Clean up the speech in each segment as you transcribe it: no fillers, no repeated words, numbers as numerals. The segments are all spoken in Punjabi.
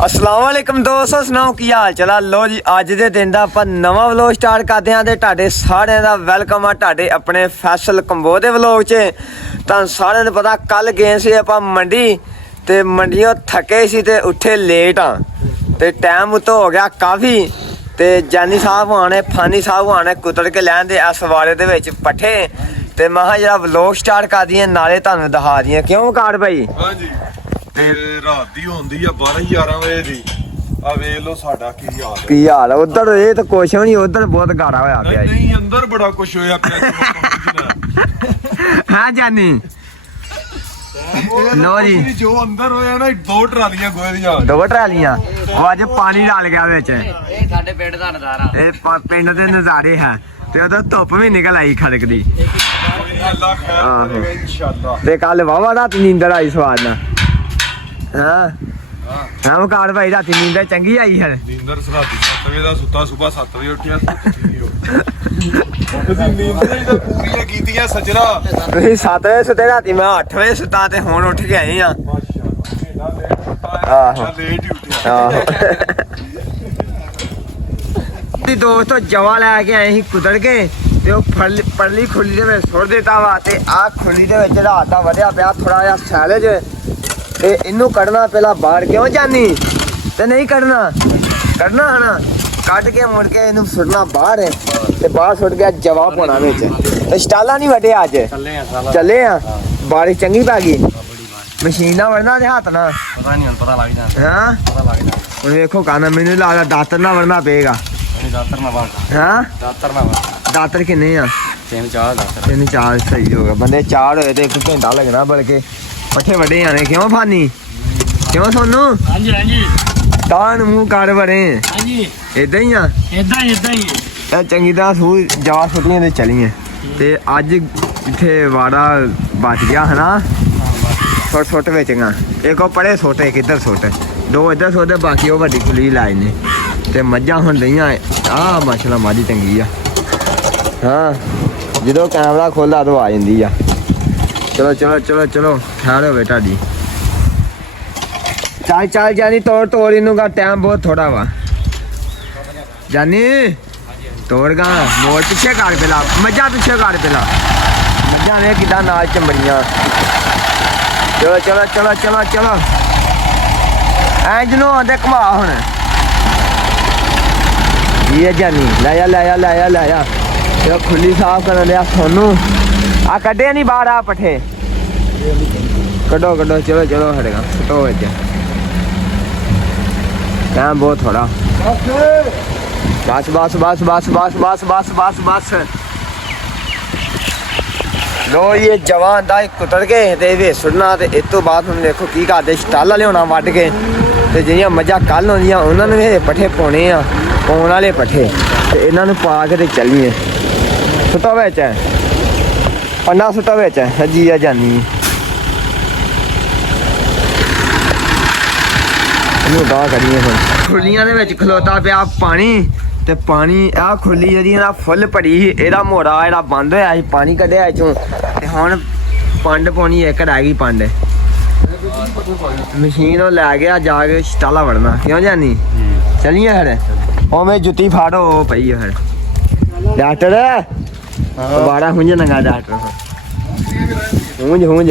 अस्सलाम वालेकुम दोस्तों, सुनाओ की हाल चला। लो जी अज दे दिन दा आपां नवां व्लॉग स्टार्ट करदे हां ते तुहाडे सारेयां दा वेलकम आ तुहाडे अपने फैसल कंबो दे व्लॉग च। तुहानूं सारेयां नूं पता कल गए सी आपां मंडी ते मंडियों थके सी ते उठे लेट हाँ ते टाइम उत्तो हो गया काफ़ी ते जानी साहब आने फानी साहब आने कुतड़ के लैन दे इस वारे दे विच पट्ठे ते मैं जरा व्लॉग स्टार्ट कर दिए नाले तुहानूं दिखा दिए। क्यों कार भाई? हाँ जी रात दी होंदी आ 12-11 बजे दी। आ वेख लो साडा की हाल है। की हाल है उधर? ये तो कुछ भी नहीं, उधर बहुत गाड़ा होया पिया। नहीं अंदर बड़ा कुछ होया पिया। हाँ जानी लो जी जो अंदर होया ना दो ट्रालियां गोहे दियां। दो ट्रालियां वो अज पानी डाल गया विच। ਇਹ ਸਾਡੇ ਪਿੰਡ ਦਾ ਨਜ਼ਾਰਾ ये पिंड दे नज़ारे है ते उधर धुप भी निकल आई खड़कदी अल्लाह खैर करेगा इंशाअल्लाह। ते कल वावा रात नींदर आई स्वाद ना। हाँ हाँ कार भाई रात नींदर चंगी आई है। नींदर राती 7 बजे दा सुता सुबह 7 बजे उठिया। ਤੁਸੀਂ ਨੀਂਦਾਂ ਹੀ ਤਾਂ ਪੂਰੀਆਂ ਕੀਤੀਆਂ ਸੱਜਣਾ। ਤੁਸੀਂ 7 ਵਜੇ ਸੁੱਤੇ ਰਾਤੀ ਮੈਂ 8 ਵਜੇ ਸੁੱਤਾ ਤੇ ਹੁਣ ਉੱਠ ਕੇ ਆਏ ਆ। ਆਹੋ ਲੇਟ ਹੀ ਉੱਠਿਆ। ਆਹੋ ਤੇ ਦੋਸਤੋ ਜਵਾ ਲੈ ਕੇ ਆਏ ਸੀ ਕੁਦੜ ਕੇ ਤੇ ਉਹ ਪਰਲੀ ਖੁੱਲੀ ਦੇ ਵਿੱਚ ਸੁੱਟ ਦਿੱਤਾ ਵਾ ਤੇ ਆਹ ਖੁੱਲੀ ਦੇ ਵਿੱਚ ਰਾਤ ਦਾ ਵਧਿਆ ਪਿਆ ਥੋੜਾ ਜਿਹਾ ਸੈਲੇਜ ਤੇ ਇਹਨੂੰ ਕੱਢਣਾ ਪਹਿਲਾਂ ਬਾਹਰ। ਕਿਉਂ ਜਾਨੀ ਤੇ ਨਹੀਂ ਕੱਢਣਾ ਹਨਾ ਕੱਢ ਕੇ ਮੁੜ ਕੇ ਇਹਨੂੰ ਸੁੱਟਣਾ ਬਾਹਰ ਤੇ ਬਾਹਰ ਸੁੱਟ ਕੇ ਜਵਾ ਪਾਉਣਾ ਵਿੱਚ ਤੇ ਸਟਾਲਾ ਨਹੀਂ ਵੱਢਿਆ ਅੱਜ। ਚੱਲੇ ਆ ਬਾਰਿਸ਼ ਚੰਗੀ ਪੈ ਗਈ ਮਸ਼ੀਨ ਨਾਲ ਵੜਨਾ ਤੇ ਹੱਥ ਨਾਲ ਪਤਾ ਨਹੀਂ ਹੁਣ ਪਤਾ ਲੱਗ ਜਾਣਾ। ਹਾਂ ਪਤਾ ਲੱਗ ਜਾਣਾ ਹੁਣ ਵੇਖੋ ਕਾਨਾ ਮੈਨੂੰ ਲੱਗਦਾ ਦਾਤਰ ਨਾਲ ਵੜਨਾ ਪਏਗਾ। ਨਹੀਂ ਦਾਤਰ ਨਾ ਬਾਗ ਹਾਂ ਦਾਤਰ ਨਾ ਬਾਗ ਦਾਤਰ ਕਿੰਨੇ ਆ? 3-4 ਦਾਤਰ। 3-4 ਸਹੀ ਹੋਗਾ। ਬੰਦੇ 4 ਹੋਏ ਤੇ 1 ਘੰਟਾ ਲੱਗਣਾ ਬਲਕਿ ਪੱਠੇ ਵੱਡੇ ਆਣੇ। ਕਿਉਂ ਫਾਨੀ? ਕਿਉਂ ਸੋਨੂੰ? ਹਾਂਜੀ ਤਾਂ ਨੂੰ ਮੂੰਹ ਕਰ ਬੜੇ ਹਾਂਜੀ ਇਦਾਂ ਹੀ ਆ। ਇਦਾਂ ਹੀ ਇਹ ਚੰਗੀ ਤਰ੍ਹਾਂ ਸੂ ਜਵਾ ਛੁੱਟੀਆਂ ਤੇ ਚਲੀਏ ਤੇ ਅੱਜ ਇੱਥੇ ਵਾੜਾ ਬਚ ਗਿਆ ਹਨਾ। ਛੋਟ ਵੇਚੀਆਂ ਇੱਕ ਉਹ ਪੜੇ ਛੋਟੇ ਕਿੱਧਰ ਛੋਟੇ ਦੋ ਇੱਧਰ ਛੋਟੇ ਬਾਕੀ ਉਹ ਵੱਡੀ ਖੁੱਲੀ ਲਾਈ ਨੇ ਤੇ ਮੱਝਾਂ ਹੁਣ ਰਹੀਆਂ ਆਹ ਮਾਸ਼ਾਅੱਲਾ ਮਾਝੀ ਚੰਗੀ ਆ। ਹਾਂ ਜਦੋਂ ਕੈਮਰਾ ਖੋਲਦਾ ਤਾਂ ਆ ਜਾਂਦੀ ਆ। ਚਲੋ ਠਹਿਰ ਹੋਵੇ ਤੁਹਾਡੀ। ਚੱਲ ਜਾਨੀ ਤੋੜ ਇਹਨੂੰ ਗਾ ਟਾਈਮ ਬਹੁਤ ਥੋੜਾ ਵਾ। ਜਾਨੀ ਤੋੜ ਗਾ ਮੋੜ ਪਿੱਛੇ ਕਰ ਪਹਿਲਾ ਮੱਝਾਂ ਪਿੱਛੇ ਕਰ ਪਹਿਲਾ ਮੱਝਾਂ ਨੇ ਕਿੱਦਾਂ ਨਾਲ ਚੰਬੜੀਆਂ। ਚਲੋ ਐ ਜਨੂੰ ਆਂਦੇ ਘੁਮਾ ਹੁਣ ਇਹ ਜਾਨੀ ਲੈ ਜਾ ਤੇ ਖੁੱਲੀ ਸਾਫ਼ ਕਰਨ ਲਿਆ ਤੁਹਾਨੂੰ ਆ ਕੱਢੇ ਨਹੀਂ ਬਾਹਰ ਆ ਪੱਠੇ ਕੱਢੋ ਚਲੋ ਹਟੇਗਾ ਸੁਟੋ ਵਿੱਚ ਟਾਈਮ ਬਹੁਤ ਥੋੜਾ। ਬਸ ਲੋ ਇਹ ਜਵਾਨ ਦਾ ਕੁੱਤੜ ਕੇ ਤੇ ਵੇ ਸੁਣਨਾ ਤੇ ਇਸ ਤੋਂ ਬਾਅਦ ਹੁਣ ਦੇਖੋ ਕੀ ਕਰਦੇ ਸਟਾਲਾ ਲਿਆਉਣਾ ਵੱਢ ਕੇ ਤੇ ਜਿਹੜੀਆਂ ਮੱਝਾਂ ਕੱਲ ਆਉਂਦੀਆਂ ਉਹਨਾਂ ਨੂੰ ਇਹ ਪੱਠੇ ਪਾਉਣੇ ਆ ਪਾਉਣ ਵਾਲੇ ਪੱਠੇ ਤੇ ਇਹਨਾਂ ਨੂੰ ਪਾ ਕੇ ਤੇ ਚੱਲੀਏ। ਸੁੱਟੋ ਵਿੱਚ ਪੰਨਾ ਸੁੱਟੋ ਵਿੱਚ ਸੱਜੀ ਆ ਜਾਨੀ ਇਹਨੂੰ ਡਾ ਕਰੀਏ ਹੁਣ। ਖੁੱਲੀਆਂ ਦੇ ਵਿੱਚ ਖਲੋਤਾ ਪਿਆ ਪਾਣੀ ਤੇ ਪਾਣੀ ਆਹ ਖੁੱਲੀ ਜਿਹੜੀ ਨਾ ਫੁੱਲ ਭਰੀ ਸੀ ਇਹਦਾ ਮੋੜਾ ਜਿਹੜਾ ਬੰਦ ਹੋਇਆ ਸੀ ਪਾਣੀ ਕੱਢਿਆ ਇਹ ਚੋਂ ਤੇ ਹੁਣ ਪੰਡ ਪਾਉਣੀ ਇੱਕ ਰਹਿ ਗਈ ਪੰਡ ਮਸ਼ੀਨ ਉਹ ਲੈ ਗਿਆ ਜਾ ਕੇ ਸਟਾਲਾ ਵੜਨਾ। ਕਿਉਂ ਜਾਨੀ ਚਲੀਏ ਫਿਰ ਉਵੇਂ ਜੁੱਤੀ ਫਾੜੋ ਪਈ ਫਿਰ ਡਾਕਟਰ ਬਾੜਾ ਹੁੰਜ ਨੰਗਾ ਡਾਕਟਰ ਹੁੰਜ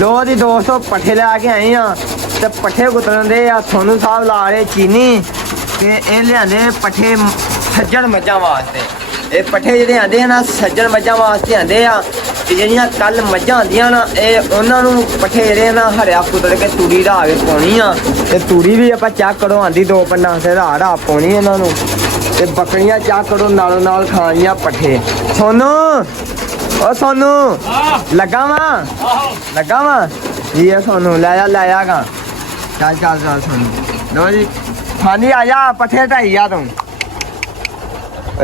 ਲੋ ਦੀ ਦੋਸਤੋ ਪੱਠੇ ਲੈ ਕੇ ਆਏ ਆ ਤੇ ਪੱਠੇ ਕੁਤਰਨ ਦੇ ਆ ਸੋਨੂ ਸਾਹਿਬ ਲਾ ਰਹੇ ਚੀਨੀ ਤੇ ਇਹ ਲਿਆਂਦੇ ਪੱਠੇ ਸੱਜਣ ਮੱਝਾਂ ਵਾਸਤੇ। ਇਹ ਪੱਠੇ ਜਿਹੜੇ ਆਂਦੇ ਆ ਨਾ ਸੱਜਣ ਮੱਝਾਂ ਵਾਸਤੇ ਆਂਦੇ ਆ ਤੇ ਜਿਹੜੀਆਂ ਕੱਲ ਮੱਝਾਂ ਆਂਦੀਆਂ ਨਾ ਇਹ ਉਹਨਾਂ ਨੂੰ ਪੱਠੇ ਜਿਹੜੇ ਨਾ ਹਰਿਆ ਕੁਤਰ ਕੇ ਤੂੜੀ ਢਾ ਕੇ ਪਾਉਣੀ ਆ ਤੇ ਤੂੜੀ ਵੀ ਆਪਾਂ ਚੱਕ ਕਰੋ ਆਂਦੀ 2 ਪੰਡਾਂ ਤੇ ਢਾ ਪਾਉਣੀ ਇਹਨਾਂ ਨੂੰ ਤੇ ਬੱਕਰੀਆਂ ਚੱਕ ਕਰੋ ਨਾਲੋਂ ਨਾਲ ਖਾਣੀਆਂ ਪੱਠੇ। ਸੋਨੂੰ ਲੱਗਾ ਵਾ ਜੀ ਇਹ ਸੋਨੂੰ ਲੈ ਜਾਗਾ ਚੱਲ ਸੋਨੂੰ ਲੋ ਜੀ ਖਾਨੀ ਆ ਜਾ ਪੱਠੇ ਢਾਈ ਆ ਤੂੰ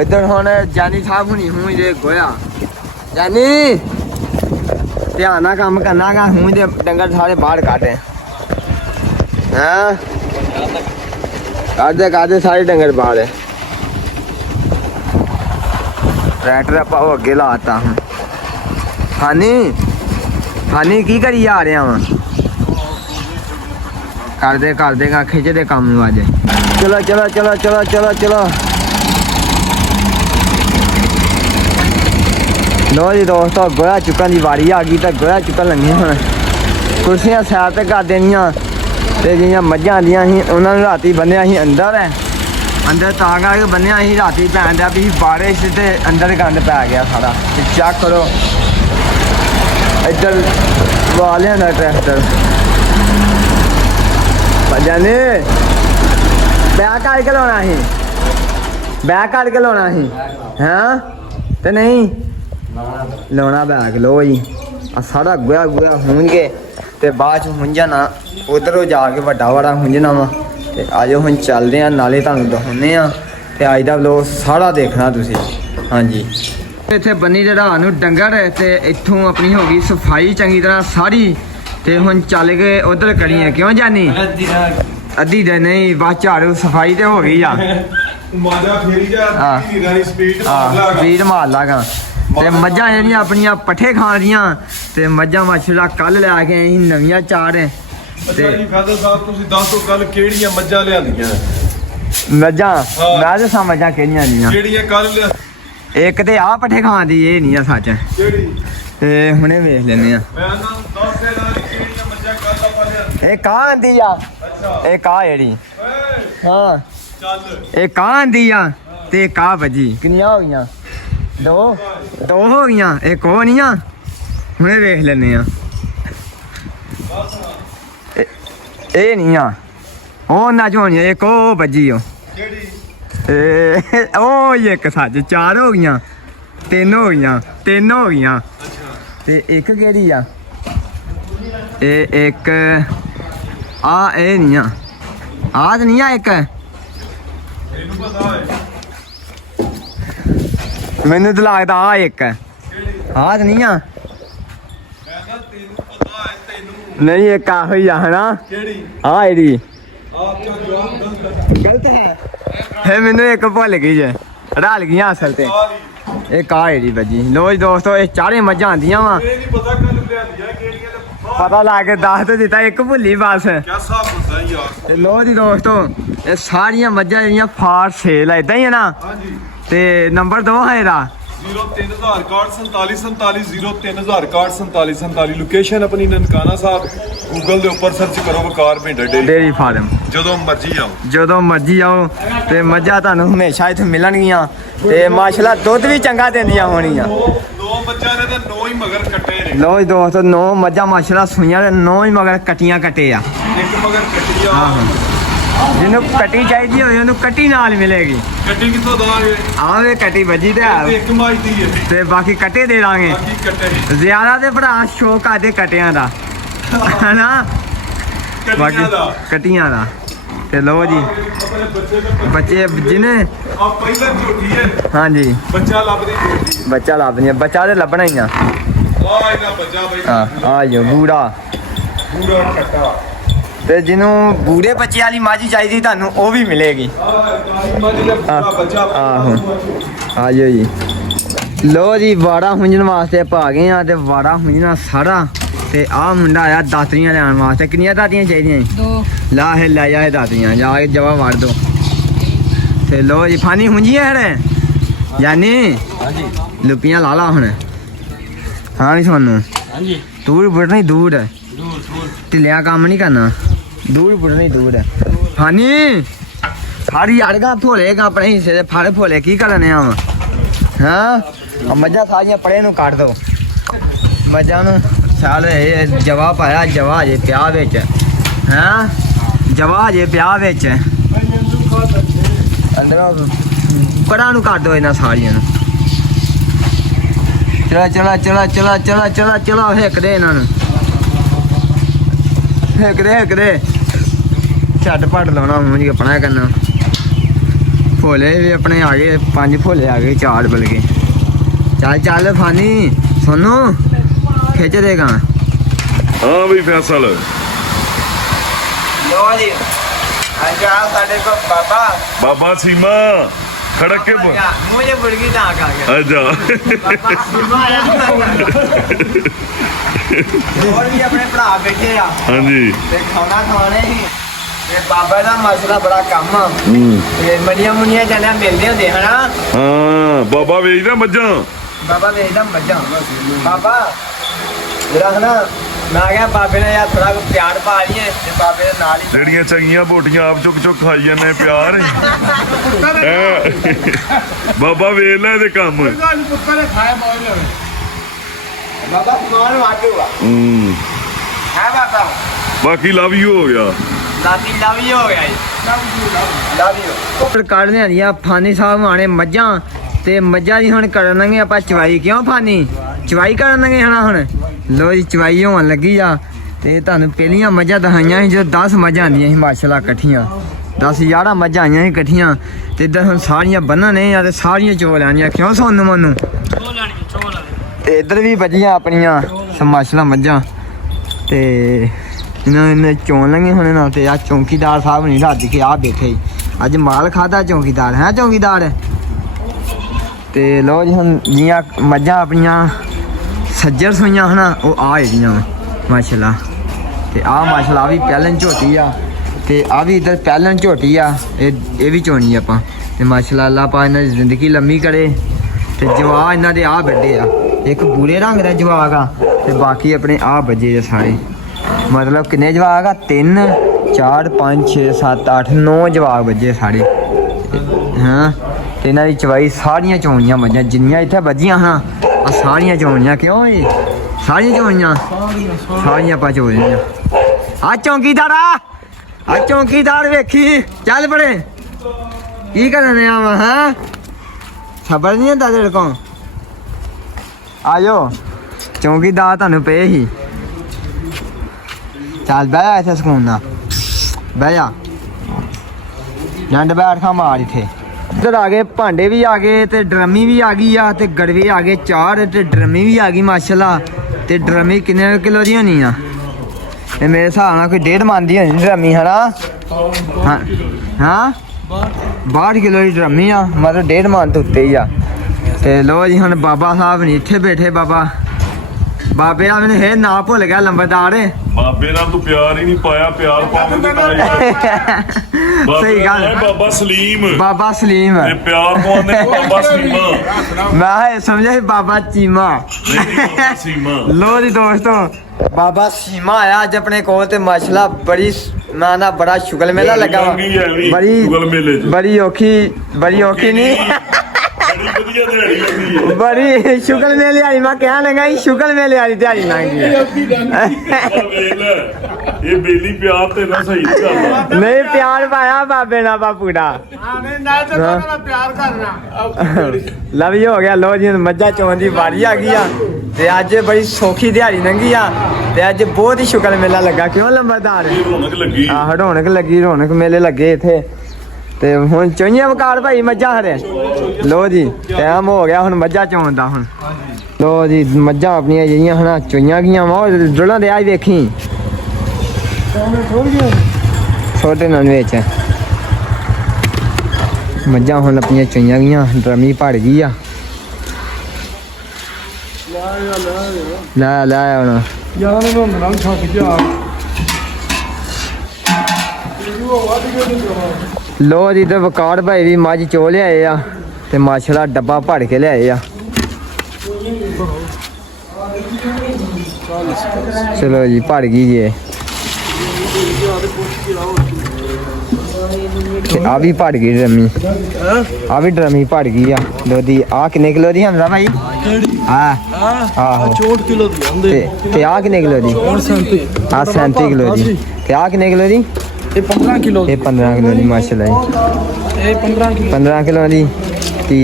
ਇੱਧਰ ਹੁਣ ਜਾਨੀ ਸਾਹਿਬ ਹੁਣੀ ਹੂੰ ਜੇ ਗੋਇਆ ਜਾਨੀ ਧਿਆਨ ਨਾਲ ਕੰਮ ਕਰਨਾ ਗਾ ਹੂੰ ਦੇ ਡੰਗਰ ਸਾਰੇ ਬਾਹਰ ਕੱਢੇ ਹਾਂ ਕਾਦੇ ਸਾਰੇ ਡੰਗਰ ਬਾਹਰ ਟਰੈਕਟਰ ਆਪਾਂ ਉਹ ਅੱਗੇ ਲਾਤਾ ਹੁਣ। ਹਾਨੀ ਕੀ ਕਰੀ ਜਾ ਰਿਹਾ ਵਾ ਕਰਦੇ ਗਾ ਖਿੱਚਦੇ ਕੰਮ ਨੂੰ ਅੱਜ ਚਲੋ ਚਲੋ ਚਲੋ ਚਲੋ ਚਲੋ ਚਲੋ ਲੋ ਜੀ ਦੋਸਤੋ ਗੋਹਾ ਚੁੱਕਣ ਦੀ ਵਾਰੀ ਆ ਗਈ ਤਾਂ ਗੋਹਾ ਚੁੱਕਣ ਲੱਗੇ ਹੁਣ ਕੁਰਸੀਆਂ ਸਾਈਡ ਤੇ ਕਰ ਦੇਣੀਆਂ ਤੇ ਜਿਹੜੀਆਂ ਮੱਝਾਂ ਆਂਦੀਆਂ ਸੀ ਉਹਨਾਂ ਨੂੰ ਰਾਤੀ ਬੰਨਿਆ ਸੀ ਅੰਦਰ ਤਾਂ ਕਰਕੇ ਬੰਨਿਆ ਸੀ ਰਾਤੀ ਪੈਣ ਦਿਆ ਵੀ ਬਾਰਿਸ਼ ਤੇ ਅੰਦਰ ਗੰਦ ਪੈ ਗਿਆ ਸਾਰਾ ਤੇ ਚੈੱਕ ਕਰੋ ਇੱਧਰ ਵਾਲਿਆਂ ਦਾ ਟਰੈਕਟਰ ਮੱਝਾਂ ਨੇ ਬੈਕ ਕਰਕੇ ਲਾਉਣਾ ਸੀ ਹਾਂ ਤੇ ਨਹੀਂ ਲਾਉਣਾ ਬੈਗ ਲੋ ਜੀ ਆ ਸਾਰਾ ਗੋਇਆ ਹੋਣਗੇ ਤੇ ਬਾਅਦ ਚ ਹੁੰਜਣਾ ਉਧਰੋਂ ਜਾ ਕੇ ਵੱਡਾ ਹੁੰਜਣਾ ਵਾ ਤੇ ਆਜੋ ਹੁਣ ਚੱਲਦੇ ਆ ਨਾਲੇ ਤੁਹਾਨੂੰ ਦਿਖਾਉਂਦੇ ਆ ਤੇ ਅੱਜ ਦਾ ਵਲੋਗ ਸਾਰਾ ਦੇਖਣਾ ਤੁਸੀਂ ਹਾਂਜੀ ਇੱਥੇ ਬੰਨੀ ਜਿਹੜਾ ਨੂੰ ਡੰਗਰ ਤੇ ਇੱਥੋਂ ਆਪਣੀ ਹੋ ਗਈ ਸਫਾਈ ਚੰਗੀ ਤਰ੍ਹਾਂ ਸਾਰੀ ਤੇ ਹੁਣ ਚੱਲ ਗਏ ਉਧਰ ਕਰੀਏ ਕਿਉਂ ਜਾਨੀ ਅੱਧੀ ਦੇ ਨਹੀਂ ਬਸ ਝਾੜੂ ਸਫਾਈ ਤੇ ਹੋ ਗਈ ਆ ਮਾਦਾ ਫੇਰੀ ਜਾ ਸਪੀਡ ਮਾਰ ਲਾਗਾ ਤੇ ਮੱਝਾਂ ਜਿਹੜੀਆਂ ਆਪਣੀਆਂ ਪੱਠੇ ਖਾਣ ਦੀਆਂ ਤੇ ਮੱਝਾਂ ਮਾਛੜਾ ਕੱਲ ਲੈ ਕੇ ਆਏ ਨਵੀਆਂ ਚਾਰ ਤੇ ਜੀ ਫਾਦਰ ਸਾਹਿਬ ਤੁਸੀਂ ਦੱਸੋ ਕੱਲ ਕਿਹੜੀਆਂ ਮੱਝਾਂ ਲਿਆਂਦੀਆਂ ਮੱਝਾਂ ਮੈਂ ਦੱਸਾਂ ਮੱਝਾਂ ਕਿਹੜੀਆਂ ਕੱਲ ਲਿਆ ਇੱਕ ਤੇ ਆਹ ਪੱਠੇ ਖਾਣ ਦੀ ਇਹ ਨਹੀਂ ਆ ਸੱਚ ਕਿਹੜੀ ਤੇ ਹੁਣੇ ਵੇਖ ਲੈਨੇ ਆ ਮੈਂ ਨਾ ਦੱਸ ਦੇ ਨਾਲ ਕਿਹੜੀਆਂ ਮੱਝਾਂ ਕੱਲ ਆਪਾਂ ਲਿਆਂਦੀਆਂ ਇਹ ਕਾਂ ਆਂਦੀ ਆ ਅੱਛਾ ਇਹ ਕਾਂ ਜਿਹੜੀ ਹਾਂ ਚੱਲ ਇਹ ਕਾਂ ਆਂਦੀ ਆ ਤੇ ਕਾਂ ਵੱਜੀ ਕਿੰਨੀਆਂ ਹੋ ਗਈਆਂ ਦੋ ਹੋ ਗਈਆਂ ਇੱਕ ਉਹ ਨਹੀਂ ਆ ਹੁਣੇ ਵੇਖ ਲੈਨੇ ਆ ਇਹ ਨਹੀਂ ਆ ਉਹ ਨਾ ਝੋਣੀ ਇੱਕ ਉਹ ਵੱਜੀ ਉਹ ਕਿਹੜੀ ਉਹ ਇੱਕ ਸੱਚ ਚਾਰ ਹੋ ਗਈਆਂ ਤਿੰਨ ਹੋ ਗਈਆਂ ਤੇ ਇੱਕ ਕਿਹੜੀ ਆ ਇਹ ਇੱਕ ਆ ਇਹ ਨਹੀਂ ਆ ਤਾਂ ਨਹੀਂ ਆ ਇੱਕ ਇਹਨੂੰ ਪਤਾ ਹੈ ਮੈਨੂੰ ਤਾਂ ਲੱਗਦਾ ਆ ਇੱਕ ਤਾਂ ਨਹੀਂ ਆ ਮੈਂ ਨਾ ਤੈਨੂੰ ਪਤਾ ਹੈ ਤੈਨੂੰ ਨਹੀਂ ਇੱਕ ਆਹੋ ਹੀ ਆ ਹਨਾ ਕਿਹੜੀ ਆ ਇਹਦੀ ਆਪ ਦਾ ਜਵਾਬ ਗਲਤ ਹੈ ਫੇ ਮੈਨੂੰ ਇੱਕ ਭੁੱਲ ਗਈ ਜੇ ਰਲ ਗਈਆਂ ਅਸਲ ਤੇ ਇਹ ਕਾ ਇਹਦੀ ਵੱਜੀ ਲੋ ਜੀ ਦੋਸਤੋ ਇਹ ਚਾਰੇ ਮੱਝਾਂ ਆਂਦੀਆਂ ਵਾ ਇਹ ਨਹੀਂ ਪਤਾ ਕੱਲ ਲਿਆਂਦੀਆਂ ਕਿਹੜੀਆਂ ਤੇ ਪਤਾ ਲਾ ਕੇ ਦੱਸ ਤੇ ਦਿੱਤਾ ਇੱਕ ਭੁੱਲੀ ਬਸ ਕਿਆ ਹਿਸਾਬ ਹੁੰਦਾ ਯਾਰ ਤੇ ਲੋ ਜੀ ਦੋਸਤੋ ਇਹ ਸਾਰੀਆਂ ਮੱਝਾਂ ਜਿਹੜੀਆਂ ਫਾਰ ਸੇਲ ਆ ਇਦਾਂ ਹੀ ਹੈ ਨਾ ਹਾਂਜੀ ਤੇ ਨੰਬਰ ਦੋ ਹੈ ਇਹਦਾ 03000 47 03000 ਲੋਕੇਸ਼ਨ ਆਪਣੀ ਨਨਕਾਣਾ ਸਾਹਿਬ ਗੂਗਲ ਦੇ ਉੱਪਰ ਸਰਚ ਕਰੋ ਵਕਾਰ ਪਿੰਡ ਡੇਰੀ ਫਾਰਮ ਜਦੋਂ ਮਰਜੀ ਆਓ ਤੇ ਮੱਝਾਂ ਤੁਹਾਨੂੰ ਹਮੇਸ਼ਾ ਇੱਥੇ ਮਿਲਣਗੀਆਂ ਤੇ ਮਾਸ਼ਾਅੱਲਾ ਦੁੱਧ ਵੀ ਚੰਗਾ ਦਿੰਦੀਆਂ ਹੋਣੀਆਂ ਦੋ ਬੱਚਿਆਂ ਨੇ ਤਾਂ 9 ਹੀ ਮਗਰ ਕੱਟੇ ਨੇ ਲੋ ਜੀ ਦੋਸਤੋ 9 ਮੱਝਾਂ ਮਾਸ਼ਾਅੱਲਾ ਸੂਈਆਂ ਤੇ 9 ਹੀ ਮਗਰ ਕੱਟੀਆਂ ਕੱਟੇ ਆ ਇੱਕ ਮਗਰ ਕੱਟੀ ਆ ਜਿਹਨੂੰ ਕੱਟੀ ਚਾਹੀਦੀ ਹੋਵੇ ਉਹਨੂੰ ਕੱਟੀ ਨਾਲ ਮਿਲੇਗੀ ਕੱਟੀ ਕਿੱਥੋਂ ਦਾਂਗੇ ਆਵੇ ਕੱਟੀ ਵੱਜੀ ਤੇ ਇੱਕ ਮਾਈ ਦੀ ਹੈ ਤੇ ਬਾਕੀ ਕੱਟੇ ਦੇ ਦਾਂਗੇ ਬਾਕੀ ਕੱਟੇ ਜ਼ਿਆਦਾ ਤੇ ਭਰਾ ਸ਼ੌਕ ਆ ਦੇ ਕਟਿਆਂ ਦਾ ਹਨਾ ਕੱਟੀਆਂ ਦਾ ਤੇ ਲੋ ਜੀ ਬੱਚੇ ਜਿਹਨੇ ਆ ਪਹਿਲਾਂ ਝੋਟੀ ਹੈ ਹਾਂਜੀ ਬੱਚਾ ਲੱਭਦੀ ਝੋਟੀ ਬੱਚਾ ਲੱਭਦੀਆਂ ਬੱਚਾ ਤੇ ਲੱਭਣਾ ਹੀ ਆ ਇਹਦਾ ਬੱਚਾ ਬਈ ਆ ਜੋ ਬੂੜਾ ਪੂਰਾ ਕੱਟਾ ਤੇ ਜਿਹਨੂੰ ਬੂੜੇ ਬੱਚੇ ਵਾਲੀ ਮੱਝ ਚਾਹੀਦੀ ਤੁਹਾਨੂੰ ਉਹ ਵੀ ਮਿਲੇਗੀ ਆਹੋ ਆ ਜਾਓ ਜੀ ਲੋ ਜੀ ਵਾੜਾ ਹੁੰਜਣ ਵਾਸਤੇ ਆਪਾਂ ਆ ਗਏ ਆ ਤੇ ਵਾੜਾ ਹੁੰਜਣਾ ਸਾਰਾ ਤੇ ਆਹ ਮੁੰਡਾ ਆਇਆ ਦਾਤਰੀਆਂ ਲੈਣ ਵਾਸਤੇ ਕਿੰਨੀਆਂ ਦਾਤਰੀਆਂ ਚਾਹੀਦੀਆਂ ਦੋ ਲਾ ਹੈ ਲੈ ਜਾ ਦਾਤਰੀਆਂ ਜਾ ਕੇ ਜਵਾ ਵੜ ਦੋ ਤੇ ਲੋ ਜੀ ਫਾਨੀ ਹੁੰਜੀਆਂ ਹੜੇ ਯਾਨੀ ਹਾਂਜੀ ਲੁਪੀਆਂ ਲਾ ਲਾ ਹੁਣ ਹਾਂ ਨਹੀਂ ਤੁਹਾਨੂੰ ਹਾਂਜੀ ਦੂਰ ਬੁੱਢਣੀ ਦੂਰ ਹੈ ਦੂਰ ਢਿੱਲਿਆ ਕੰਮ ਨਹੀਂ ਕਰਨਾ ਦੂਰ ਬੁੱਢਣੀ ਦੂਰ ਹੈ ਹਾਨੀ ਸਾਰੀ ਅੜਗਾ ਭੋਲੇਗਾ ਆਪਣੇ ਹਿੱਸੇ ਦੇ ਫੜ ਭੋਲੇ ਕੀ ਕਰਨੇ ਆ ਹਾਂ ਮੱਝਾਂ ਸਾਰੀਆਂ ਪੜੇ ਨੂੰ ਕੱਢ ਦੋ ਮੱਝਾਂ ਨੂੰ ਸਾਲ ਇਹ ਜਵਾ ਪਾਇਆ ਜਵਾ ਜੇ ਪਿਆ ਵਿੱਚ ਹਾਂ ਜਵਾ ਜੇ ਪਿਆ ਵਿੱਚ ਅੰਦਰੋਂ ਪੜਾਂ ਨੂੰ ਕੱਢ ਦੋ ਇਹਨਾਂ ਸਾਰੀਆਂ ਨੂੰ ਚਲਾ ਹਿੱਕ ਦੇ ਇਹਨਾਂ ਨੂੰ ਹਿੱਕ ਦੇ ਛੱਡ ਪੱਟ ਲਾਉਣਾ ਮੂੰਹ ਜੀ ਆਪਣਾ ਕਰਨਾ ਭੋਲੇ ਵੀ ਆਪਣੇ ਆ ਗਏ 5 ਭੋਲੇ ਆ ਗਏ 4 ਬਲ ਗਏ ਚੱਲ ਫਾਨੀ ਸੋਨੂ ਖਿੱਚ ਦੇਗਾ ਹਾਂ ਬਈ ਫੈਸਲ ਲੋ ਜੀ ਆਜਾ ਸਾਡੇ ਕੋ ਬਾਬਾ ਸੀਮਾ ਖੜਕ ਕੇ ਮੁਝੇ ਬੁਰਗੀ ਤਾਂ ਆ ਗਿਆ ਆਜਾ ਹੋਰ ਵੀ ਆਪਣੇ ਭਰਾ ਬੈਠੇ ਆ ਹਾਂਜੀ ਤੇ ਖਾਣਾ ਖਾਣੇ ਹੀ ਤੇ ਬਾਬਾ ਦਾ ਮਸਲਾ ਬੜਾ ਕੰਮ ਆ ਹੂੰ ਤੇ ਮੰਡੀਆਂ ਮੁੰਡੀਆਂ ਜਾਂਦੇ ਮਿਲਦੇ ਹੁੰਦੇ ਹਨਾ ਹਾਂ ਬਾਬਾ ਵੇਚਦਾ ਮੱਝਾਂ ਬਾਬਾ ਵੇਚਦਾ ਮੱਝਾਂ ਬਾਬਾ ਜਿਹੜਾ ਹਨਾ ਮੈਂ ਕਿਹਾ ਬਾਬੇ ਨੇ ਯਾਰ ਥੋੜਾ ਪਿਆਰ ਪਾ ਲਈਏ ਤੇ ਬਾਬੇ ਦੇ ਨਾਲ ਹੀ ਜਿਹੜੀਆਂ ਚੰਗੀਆਂ ਬੋਟੀਆਂ ਆਪ ਚੁੱਕ ਚੁੱਕ ਖਾਈ ਜਾਂਦੇ ਪਿਆਰ ਹੈਂ। ਬਾਬਾ ਵੇਚ ਲੈ ਇਹਦੇ ਕੰਮ ਬਾਬਾ ਸਮਾਨ ਵਾਟੂਗਾ ਹੂੰ ਹੈ ਬਾਬਾ ਬਾਕੀ ਲਵ ਯੂ ਹੋ ਗਿਆ ਲਵ ਯੂ ਹੋ ਗਿਆ ਜੀ ਲਵ ਯੂ ਕੱਢਦੇ ਆਂਦੀਆਂ ਫਾਨੀ ਸਾਹਿਬ ਆਣੇ ਮੱਝਾਂ ਤੇ ਮੱਝਾਂ ਦੀ ਹੁਣ ਕਰਨਗੇ ਆਪਾਂ ਚਵਾਈ ਕਿਉਂ ਫਾਨੀ ਚਵਾਈ ਕਰਨਗੇ ਹਨਾ ਹੁਣ ਲੋ ਜੀ ਚਵਾਈ ਹੋਣ ਲੱਗੀ ਆ ਤੇ ਤੁਹਾਨੂੰ ਪਹਿਲੀਆਂ ਮੱਝਾਂ ਦਿਖਾਈਆਂ ਸੀ ਜਦੋਂ 10 ਮੱਝਾਂ ਆਂਦੀਆਂ ਸੀ ਮਾਸ਼ਾਅੱਲਾ ਇਕੱਠੀਆਂ 10 11 ਮੱਝਾਂ ਆਈਆਂ ਸੀ ਇਕੱਠੀਆਂ ਤੇ ਇੱਧਰ ਹੁਣ ਸਾਰੀਆਂ ਬੰਨਾਂ ਨੇ ਆ ਤੇ ਸਾਰੀਆਂ ਚੋ ਲੈਣੀਆਂ ਕਿਉਂ ਸੋਨੂੰ ਮਨੂੰ ਤੇ ਇੱਧਰ ਵੀ ਵੱਜੀਆਂ ਆਪਣੀਆਂ ਮਾਸ਼ਾਅੱਲਾ ਮੱਝਾਂ ਤੇ ਇਹਨਾਂ ਨੇ ਚੋਣ ਲੰਗੇ ਹੁਣ ਨਾ ਤੇ ਆ ਚੌਂਕੀਦਾਰ ਸਾਹਿਬ ਨਹੀਂ ਰੱਜ ਕੇ ਆ ਬੈਠੇ ਅੱਜ ਮਾਲ ਖਾਦਾ ਚੌਂਕੀਦਾਰ ਹੈ ਚੌਂਕੀਦਾਰ ਤੇ ਲੋ ਜੀ ਹੁਣ ਜੀਆਂ ਮੱਝਾਂ ਆਪਣੀਆਂ ਸੱਜਰ ਸੋਈਆਂ ਹਨਾ ਉਹ ਆ ਜਿਹੜੀਆਂ ਮਾਸ਼ਾਅੱਲਾ ਤੇ ਆ ਮਾਸ਼ਾਅੱਲਾ ਵੀ ਪਹਿਲਨ ਝੋਟੀ ਆ ਤੇ ਆ ਵੀ ਇਧਰ ਪਹਿਲਨ ਝੋਟੀ ਆ ਇਹ ਵੀ ਚੋਣੀ ਆਪਾਂ ਤੇ ਮਾਸ਼ਾਅੱਲਾ ਅੱਲਾਹ ਪਾ ਇਹਨਾਂ ਦੀ ਜ਼ਿੰਦਗੀ ਲੰਮੀ ਕਰੇ ਤੇ ਜਵਾ ਇਹਨਾਂ ਦੇ ਆ ਵੱਡੇ ਆ ਇੱਕ ਬੂਰੇ ਰੰਗ ਦਾ ਜਵਾਕ ਆ ਤੇ ਬਾਕੀ ਆਪਣੇ ਆ ਵੱਜੇ ਆ ਸਾਰੇ ਮਤਲਬ ਕਿੰਨੇ ਜਵਾਕ ਆ 3 4 5 6 7 8 9 ਜਵਾਕ ਵੱਜੇ ਸਾਰੇ ਹਾਂ ਤੇ ਇਹਨਾਂ ਦੀ ਚਵਾਈ ਸਾਰੀਆਂ ਚੋਣੀਆਂ ਮੱਝਾਂ ਜਿੰਨੀਆਂ ਇੱਥੇ ਵੱਜੀਆਂ ਹਾਂ ਆ ਸਾਰੀਆਂ ਚੋਣੀਆਂ ਕਿਉਂ ਇਹ ਸਾਰੀਆਂ ਚੋਣੀਆਂ ਸਾਰੀਆਂ ਆਪਾਂ ਚੋ ਲਈਆਂ ਆ ਚੌਂਕੀਦਾਰ ਵੇਖੀ ਚੱਲ ਬੜੇ ਕੀ ਕਰਨੇ ਆ ਵਾ ਹਾਂ ਖਬਰ ਨਹੀਂ ਹੁੰਦਾ ਤੇਰੇ ਕੋਲ ਆਜੋ ਚੌਂਕੀਦਾਰ ਤੁਹਾਨੂੰ ਪਏ ਸੀ ਚੱਲ ਬਹਿ ਜਾ ਇੱਥੇ ਸਕੂਨ ਨਾਲ ਬਹਿ ਜਾ ਡੰਡ ਬੈਠ ਖਾ ਮਾਰ ਇੱਥੇ ਇੱਧਰ ਆ ਗਏ ਭਾਂਡੇ ਵੀ ਆ ਗਏ ਤੇ ਡਰਮੀ ਵੀ ਆ ਗਈ ਆ ਤੇ ਗੜਵੇ ਆ ਗਏ 4 ਤੇ ਡਰਮੀ ਵੀ ਆ ਗਈ ਮਾਸ਼ਾਅੱਲਾ ਤੇ ਡਰਮੀ ਕਿੰਨੇ ਕਿਲੋ ਦੀਆਂ ਨਹੀਂ ਆ ਇਹ ਮੇਰੇ ਹਿਸਾਬ ਨਾਲ ਕੋਈ 1.5 ਮਣ ਦੀ ਹੋਣੀ ਡਰਮੀ ਹਨਾ ਹਾਂ 62 ਕਿਲੋ ਦੀ ਡਰਮੀ ਆ ਮਤਲਬ 1.5 ਮਣ ਤੋਂ ਉੱਤੇ ਹੀ ਆ ਤੇ ਲੋ ਜੀ ਹੁਣ ਬਾਬਾ ਸਾਹਿਬ ਨਹੀਂ ਇੱਥੇ ਬੈਠੇ ਬਾਬੇ ਆ ਮੈਨੂੰ ਇਹ ਨਾਂ ਭੁੱਲ ਗਿਆ ਲੰਬਰਦਾਰ ਬਾਬੇ ਨਾਲ ਤੂੰ ਪਿਆਰ ਹੀ ਨਹੀਂ ਪਾਇਆ ਪਿਆਰ ਪਾਉਣ ਦੇ ਨਾਲ ਸਹੀ ਗੱਲ ਬਾਬਾ ਸਲੀਮ ਤੇ ਪਿਆਰ ਪਾਉਣ ਦੇ ਬਾਬਾ ਸੀਮਾ ਮੈਂ ਸਮਝਿਆ ਸੀ ਬਾਬਾ ਚੀਮਾ ਬਾਬਾ ਸੀਮਾ ਲੋ ਜੀ ਦੋਸਤੋ ਬਾਬਾ ਸੀਮਾ ਆਇਆ ਅੱਜ ਆਪਣੇ ਕੋਲ ਤੇ ਮਾਸ਼ਾਅੱਲਾ ਬੜੀ ਨਾ ਬੜਾ ਸ਼ੁਗਲ ਮੇਲਾ ਲੱਗਾ ਵਾ ਬੜੀ ਔਖੀ ਨਹੀਂ ਬੜੀ ਸ਼ੁਗਲ ਮੇਲੇ ਵਾਲੀ ਮੈਂ ਕਹਿਣ ਲੱਗਾ ਸ਼ੁਗਲ ਮੇਲੇ ਵਾਲੀ ਦਿਹਾੜੀ ਲੰਘ ਇਹ ਬੇਲੀ ਪਿਆਰ ਤੇ ਨਾ ਸਹੀ ਗੱਲ ਨਹੀਂ ਪਿਆਰ ਪਾਇਆ ਬਾਬੇ ਨਾਲ ਬਾਪੂ ਦਾ ਪਿਆਰ ਕਰਨਾ ਲਵ ਹੀ ਹੋ ਗਿਆ ਲੋ ਜੀ ਮੱਝਾਂ ਚੋਣ ਦੀ ਵਾਰੀ ਆ ਗਈ ਆ ਤੇ ਅੱਜ ਬੜੀ ਸੌਖੀ ਦਿਹਾੜੀ ਲੰਘੀ ਆ ਤੇ ਅੱਜ ਬਹੁਤ ਹੀ ਸ਼ੁਗਲ ਮੇਲਾ ਲੱਗਾ ਕਿਉਂ ਲੰਬਰਦਾਰ ਰੌਣਕ ਲੱਗੀ ਆਹ ਰੌਣਕ ਮੇਲੇ ਲੱਗੇ ਇੱਥੇ ਤੇ ਹੁਣ ਚੋਈਆਂ ਵਕਾਰ ਭਾਈ ਮੱਝਾਂ ਹਰੇ ਲੋ ਜੀ ਟਾਈਮ ਹੋ ਗਿਆ ਹੁਣ ਮੱਝਾਂ ਚੋਣ ਦਾ ਹੁਣ ਲੋ ਜੀ ਮੱਝਾਂ ਆਪਣੀਆਂ ਜਿਹੜੀਆਂ ਹਨਾ ਚੋਈਆਂ ਗਈਆਂ ਵਾ ਡੁੱਲਾਂ ਦੇ ਆ ਵੇਖੀ ਛੋਟੇ ਨਾਲ ਵਿੱਚ ਮੱਝਾਂ ਹੁਣ ਆਪਣੀਆਂ ਚੋਈਆਂ ਗਈਆਂ ਡਰਮੀ ਭੜ ਗਈ ਆ ਲੈ ਹੁਣ ਯਾਰ ਨੂੰ ਨਾਲ ਛੱਡ ਗਿਆ ਲੋ ਜੀ ਤੇ ਵਕਾਰ ਭਾਈ ਵੀ ਮੱਝ ਚੋ ਲਿਆਏ ਆ ਤੇ ਮਾਸ਼ਾਅੱਲਾ ਡੱਬਾ ਭੜ ਕੇ ਲਿਆਏ ਆ ਚਲੋ ਜੀ ਭੜ ਗਈ ਜੀ ਤੇ ਆ ਵੀ ਭੜ ਗਈ ਡਰਮੀ ਆ ਵੀ ਡਰਮੀ ਭੜ ਗਈ ਆ ਦੋਦੀ ਆ ਕਿੰਨੇ ਕਿਲੋ ਦੀ ਹਮਜ਼ਾ ਭਾਈ ਆਹੋ 64 ਕਿਲੋ ਦੀ ਹੁੰਦੇ ਤੇ ਆ ਕਿੰਨੇ ਕਿਲੋ ਦੀ ਆ 37 ਕਿਲੋ ਦੀ ਤੇ ਆ ਕਿੰਨੇ ਕਿਲੋ ਦੀ ਇਹ 15 ਕਿਲੋ ਇਹ 15 ਕਿਲੋ ਦੀ ਮਾਸ਼ਾਅੱਲਾ ਇਹ 15 ਕਿਲੋ ਦੀ ਤੀ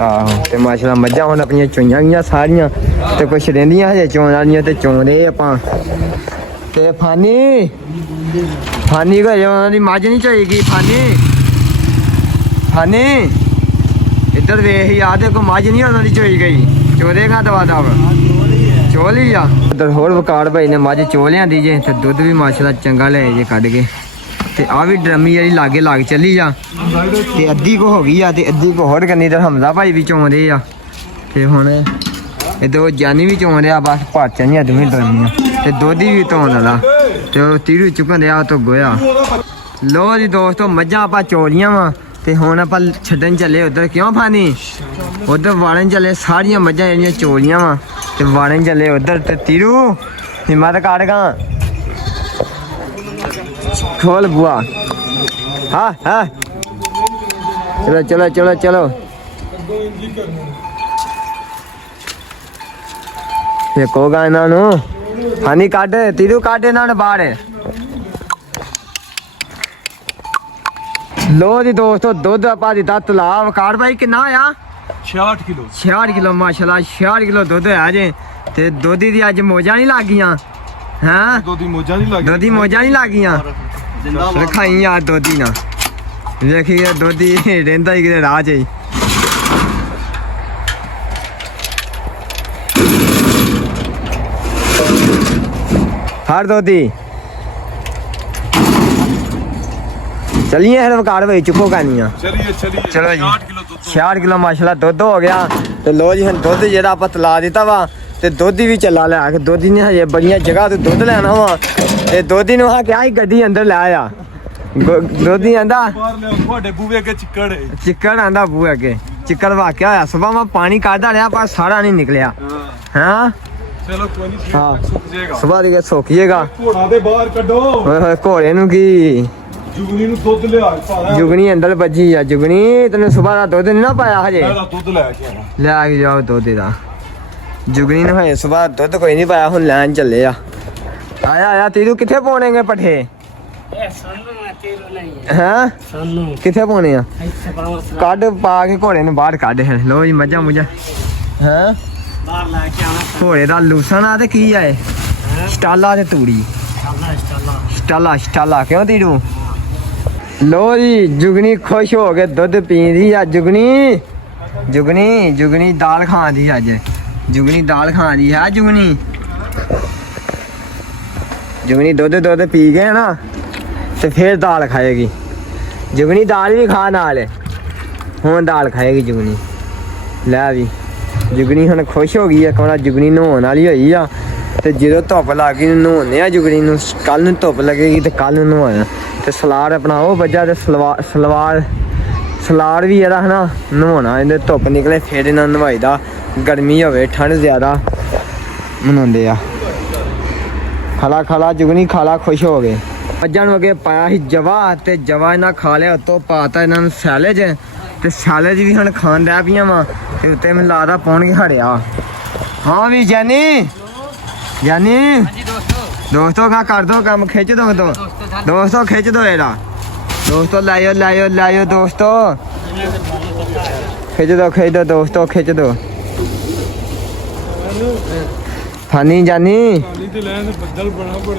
ਆਹੋ ਤੇ ਮਾਸ਼ਾਅੱਲਾ ਮੱਝਾਂ ਹੁਣ ਆਪਣੀਆਂ ਚੋਈਆਂ ਗਈਆਂ ਸਾਰੀਆਂ ਤੇ ਕੁਛ ਰਹਿੰਦੀਆਂ ਹਜੇ ਚੋਣ ਵਾਲੀਆਂ ਤੇ ਚੋਂਦੇ ਆਪਾਂ ਤੇ ਫਾਨੀ ਕੋ ਉਹਨਾਂ ਦੀ ਮੱਝ ਨਹੀਂ ਚੋਈਗੀ ਫਾਨੀ ਇੱਧਰ ਵੇਖ ਯਾਰ ਤੇ ਕੋ ਮੱਝ ਨਹੀਂ ਉਹਨਾਂ ਦੀ ਚੋਈ ਗਈ ਚੋਦੇਗਾ ਦਵਾ ਚੋਲੀ ਆ ਉੱਧਰ ਹੋਰ ਵਕਾਰ ਭਾਈ ਨੇ ਮੱਝ ਚੋ ਲਿਆਂਦੀ ਜੇ ਤੇ ਦੁੱਧ ਵੀ ਮਾਸ਼ਾਅੱਲਾ ਚੰਗਾ ਲੈ ਜੇ ਕੱਢ ਕੇ ਤੇ ਆ ਵੀ ਡਰਮੀ ਜਿਹੜੀ ਲਾਗੇ ਲੱਗ ਚੱਲੀ ਆ ਤੇ ਅੱਧੀ ਕੋ ਹੋ ਗਈ ਆ ਤੇ ਅੱਧੀ ਕੋ ਹੋਰ ਕਰਨੀ ਤੇ ਹਮਜ਼ਾ ਭਾਈ ਵੀ ਚੋਂਦੇ ਆ ਤੇ ਹੁਣ ਇਹ ਦੋ ਜਾਨੀ ਵੀ ਚੋਂਦੇ ਆ ਬਸ ਭਾਚਾਂ ਨਹੀਂ ਦੋਵੇਂ ਡਰਮੀਆਂ ਤੇ ਦੋਧੀ ਵੀ ਧੋਣ ਵਾਲਾ ਤੇ ਉਹ ਤੀਰੂ ਚੁੱਕਣ ਦਿਆ ਤੋਂ ਗੋਇਆ। ਲੋ ਜੀ ਦੋਸਤੋ ਮੱਝਾਂ ਆਪਾਂ ਚੋਲੀਆਂ ਵਾ ਤੇ ਹੁਣ ਆਪਾਂ ਛੱਡਣ ਚੱਲੇ ਉਧਰ। ਕਿਉਂ ਫਾਨੀ ਉਧਰ ਵਾੜਨ ਚੱਲੇ, ਸਾਰੀਆਂ ਮੱਝਾਂ ਜਿਹੜੀਆਂ ਚੋਲੀਆਂ ਵਾ ਤੇ ਵਾੜਨ ਚੱਲੇ ਉਧਰ। ਤੇ ਤੀਰੂ ਹਿੰਮਤ ਕੱਢ ਗਾ, ਖੋਲ ਬੁਆ। ਹਾਂ ਹਾਂ ਚਲੋ ਚਲੋ ਚਲੋ ਚਲੋ ਵੇਖੋਗਾ ਇਹਨਾਂ ਨੂੰ। ਫਾਨੀ ਕੱਢ, ਤੀਰੂ ਕੱਢ ਇਹਨਾਂ ਨੂੰ ਬਾਹਰ। ਲੋ ਜੀ ਦੋਸਤੋ ਦੁੱਧ ਆਪਾਂ ਦਿੱਤਾ ਤਲਾਬ। ਕਾਰ ਭਾਈ ਕਿੰਨਾ ਹੋਇਆ? 66 ਕਿਲੋ 66 ਕਿਲੋ ਮਾਸ਼ਾਅੱਲਾ 66 ਕਿਲੋ ਦੁੱਧ ਹੋਇਆ ਜੇ। ਤੇ ਦੋਧੀ ਦੀ ਅੱਜ ਮੋਜਾਂ ਨਹੀਂ ਲੱਗੀਆਂ ਹੈਂ? ਦੋਦੀ ਮੋਜਾਂ ਨਹੀਂ ਲੱਗੀ, ਦੋਧੀ ਮੋਜਾਂ ਨਹੀਂ ਲੱਗੀਆਂ। ਰਖਾਈ ਯਾਰ ਦੋਧੀ ਨਾ ਵੇਖੀ ਦੋਧੀ ਰਹਿੰਦਾ ਹੀ ਕਿਤੇ ਰਾਹ 'ਚ ਹੀ। ਹਰ ਦੋਧੀ ਚਲੀਏ ਫਿਰ ਵਕਾਰ ਵਿੱਚ ਚੁੱਕੋ ਕਾਨੀਆਂ। ਚਲਿਏ ਚਲੋ ਜੀ 60 ਕਿਲੋ ਦੁੱਧ 66 ਕਿਲੋ ਮਾਸ਼ਾਅੱਲਾ ਦੁੱਧ ਹੋ ਗਿਆ। ਤੇ ਲੋ ਜੀ ਹੁਣ ਦੁੱਧ ਜਿਹੜਾ ਆਪਾਂ ਤਲਾ ਦਿੱਤਾ ਵਾ ਤੇ ਦੋਧੀ ਵੀ ਚੱਲਾ ਲਿਆ ਕੇ। ਦੋਧੀ ਨੇ ਹਜੇ ਬੜੀਆਂ ਜਗ੍ਹਾ ਤੇ ਦੁੱਧ ਲੈਣਾ ਵਾ ਤੇ ਦੋਧੀ ਨੂੰ ਆ ਕਿਹਾ ਸੀ ਗੱਡੀ ਅੰਦਰ ਲੈ ਆ। ਦੋਧੀ ਆਂਦਾ ਬਾਹਰ ਲਿਆ ਤੁਹਾਡੇ ਬੂਵੇ ਅੱਗੇ ਚਿੱਕੜ ਹੈ। ਚਿੱਕੜ ਆਂਦਾ ਬੂਹੇ ਅੱਗੇ। ਚਿੱਕੜ ਵਾਕਿਆ ਹੋਇਆ ਸੁਬਾ ਮੈਂ ਪਾਣੀ ਕੱਢਦਾ ਰਿਹਾ ਪਰ ਸਾਰਾ ਨਹੀਂ ਨਿਕਲਿਆ। ਹਾਂ ਚਲੋ ਕੋਈ ਨਹੀਂ, ਹਾਂ ਸੁੱਕ ਜਾਏਗਾ। ਸੁਬਾ ਦੀ ਸੁੱਕੀਏਗਾ। ਘੋੜਾ ਦੇ ਬਾਹਰ ਕੱਢੋ, ਓਏ ਹੋਏ ਘੋੜੇ ਨੂੰ ਕੀ ਜੁਗਨੀ ਨੂੰ ਦੁੱਧ ਲਿਆ ਭਾਰਾ। ਜੁਗਣੀ ਅੰਦਰ ਵੱਜੀ ਆ। ਜੁਗਣੀ ਤੈਨੂੰ ਸੁਬਾ ਦਾ ਦੁੱਧ ਨਹੀਂ ਨਾ ਪਾਇਆ ਹਜੇ। ਮੈਂ ਤਾਂ ਦੁੱਧ ਲੈ ਕੇ ਆਇਆ। ਲੈ ਕੇ ਜਾਓ ਦੁੱਧ ਦਾ। ਜੁਗਣੀ ਨੂੰ ਹਜੇ ਸੁਬਾ ਦੁੱਧ ਕੋਈ ਨਹੀਂ ਪਾਇਆ, ਹੁਣ ਲੈਣ ਚੱਲੇ ਆ। ਆਇਆ ਆਇਆ ਤੀਰੂ ਕਿੱਥੇ ਪਾਉਣੇਗੇ ਪੱਠੇ? ਹਾਂ ਕਿੱਥੇ ਪਾਉਣੇ ਆ? ਕੱਢ ਪਾ ਕੇ ਘੋੜੇ ਨੂੰ ਬਾਹਰ ਕੱਢ। ਲੋ ਜੀ ਮੱਝਾਂ ਮੁੱਝਾਂ ਹਾਂ ਬਾਹਰ ਲੈ ਕੇ ਆਣਾ ਘੋੜੇ ਦਾ ਲੂਸਣ ਆ ਤੇ ਕੀ ਆਏ ਸਟਾਲਾ ਤੇ ਤੂੜੀ। ਸਟਾਲਾ ਕਿਉਂ ਤੀਰੂ? ਲੋ ਜੀ ਜੁਗਨੀ ਖੁਸ਼ ਹੋ ਕੇ ਦੁੱਧ ਪੀਂਦੀ ਆ। ਜੁਗਨੀ ਦਾਲ ਖਾਂਦੀ ਅੱਜ। ਜੁਗਨੀ ਦਾਲ ਖਾਂਦੀ ਹੈ। ਜੁਗਨੀ ਦੁੱਧ ਪੀ ਗਏ ਨਾ ਤੇ ਫੇਰ ਦਾਲ ਖਾਏਗੀ। ਜੁਗਨੀ ਦਾਲ ਵੀ ਖਾ ਨਾਲ, ਹੁਣ ਦਾਲ ਖਾਏਗੀ ਜੁਗਨੀ। ਲੈ ਵੀ ਜੁਗਨੀ ਹੁਣ ਖੁਸ਼ ਹੋ ਗਈ ਆ। ਕੋਣਾ ਜੁਗਨੀ ਨਹਾਉਣ ਵਾਲੀ ਹੋਈ ਆ ਤੇ ਜਦੋਂ ਧੁੱਪ ਲੱਗ ਗਈ ਨਹਾਉਣੇ ਆ ਜੁਗਨੀ ਨੂੰ। ਕੱਲ ਨੂੰ ਧੁੱਪ ਲੱਗੇਗੀ ਤੇ ਕੱਲ ਨੂੰ ਨਹਾਉਣਾ। ਤੇ ਸਲਾਦ ਆਪਣਾ ਉਹ ਵੱਜਾ ਤੇ ਸਲਾਦ ਵੀ ਇਹਦਾ ਹਨਾ ਨਹਾਉਣਾ। ਇਹਦੇ ਧੁੱਪ ਨਿਕਲੇ ਫੇਰ ਇਹਨਾਂ ਨਵਾਈਦਾ। ਗਰਮੀ ਹੋਵੇ ਠੰਡ ਜ਼ਿਆਦਾ ਮਨਾਉਂਦੇ ਆ। ਖਾਲਾ ਜੁਗਨੀ ਖਾਲਾ ਖੁਸ਼ ਹੋ ਗਏ। ਮੱਝਾਂ ਨੂੰ ਅੱਗੇ ਪਾਇਆ ਸੀ ਜਵਾ ਤੇ ਜਵਾ ਇਹਨਾਂ ਖਾ ਲਿਆ। ਉੱਤੋਂ ਪਾਤਾ ਇਹਨਾਂ ਨੂੰ ਸੈਲੇਜ ਤੇ ਸੈਲੇਜ ਵੀ ਹੁਣ ਖਾਣ ਡੈ ਪਈਆਂ ਵਾ ਤੇ ਉੱਤੇ ਮੈਨੂੰ ਲੱਗਦਾ ਪਾਉਣਗੇ ਹੜਿਆ। ਹਾਂ ਵੀ ਜਾਨੀ ਦੋਸਤੋ ਕਾ ਕਰ ਦੋ ਕੰਮ। ਖਿੱਚ ਦੋ ਦੋਸਤੋ ਖਿੱਚ ਦੋ ਇਹਦਾ। ਦੋਸਤੋ ਲਾਇਓ ਦੋਸਤੋ ਖਿੱਚ ਦੋ ਦੋਸਤੋ ਖਿੱਚ ਦੋ। ਫਾਨੀ ਜਾਨੀ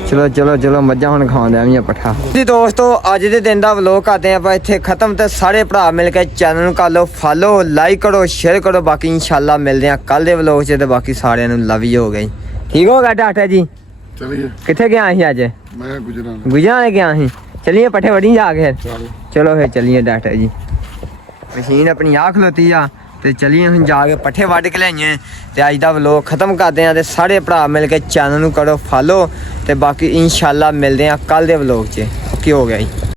ਚਲੋ ਮੱਝਾਂ ਹੁਣ ਖਾਣ ਦਿਆਂ ਪੱਠਾ ਜੀ। ਦੋਸਤੋ ਅੱਜ ਦੇ ਦਿਨ ਦਾ ਵਲੋਗ ਕਰਦੇ ਆਪਾਂ ਇੱਥੇ ਖਤਮ। ਤੇ ਸਾਰੇ ਭਰਾ ਮਿਲ ਕੇ ਚੈਨਲ ਨੂੰ ਕਰ ਲਓ ਫਾਲੋ, ਲਾਈਕ ਕਰੋ, ਸ਼ੇਅਰ ਕਰੋ। ਬਾਕੀ ਇਨਸ਼ਾਅੱਲਾ ਮਿਲਦੇ ਆ ਕੱਲ ਦੇ ਵਲੋਗ 'ਚ। ਤੇ ਬਾਕੀ ਸਾਰਿਆਂ ਨੂੰ ਲਵ ਯੂ ਹੋ ਗਈ। ਠੀਕ ਹੋ ਗਿਆ ਡਾਕਟਰ ਜੀ? ਚਲਿਏ ਕਿੱਥੇ ਗਿਆ ਸੀ ਅੱਜ? ਮੈਂ ਗੁਜਰਾਂ ਗਿਆ ਸੀ। ਚਲਿਏ ਪੱਠੇ ਵੜੀ ਜਾ ਕੇ ਚਲੋ ਫਿਰ ਚਲਿਏ ਡਾਕਟਰ ਜੀ। ਮਸ਼ੀਨ ਆਪਣੀ ਆ ਖਲੋਤੀ ਆ ਤੇ ਚਲੀਏ ਹੁਣ ਜਾ ਕੇ ਪੱਠੇ ਵੱਢ ਕੇ ਲਿਆਈਏ। ਤੇ ਅੱਜ ਦਾ ਵਲੋਗ ਖਤਮ ਕਰਦੇ ਆ। ਤੇ ਸਾਰੇ ਭਰਾ ਮਿਲ ਕੇ ਚੈਨਲ ਨੂੰ ਕਰੋ ਫਾਲੋ ਤੇ ਬਾਕੀ ਇਨਸ਼ਾਅੱਲਾ ਮਿਲਦੇ ਆ ਕੱਲ ਦੇ ਵਲੋਗ 'ਚ। ਕੀ ਹੋ ਗਿਆ ਜੀ?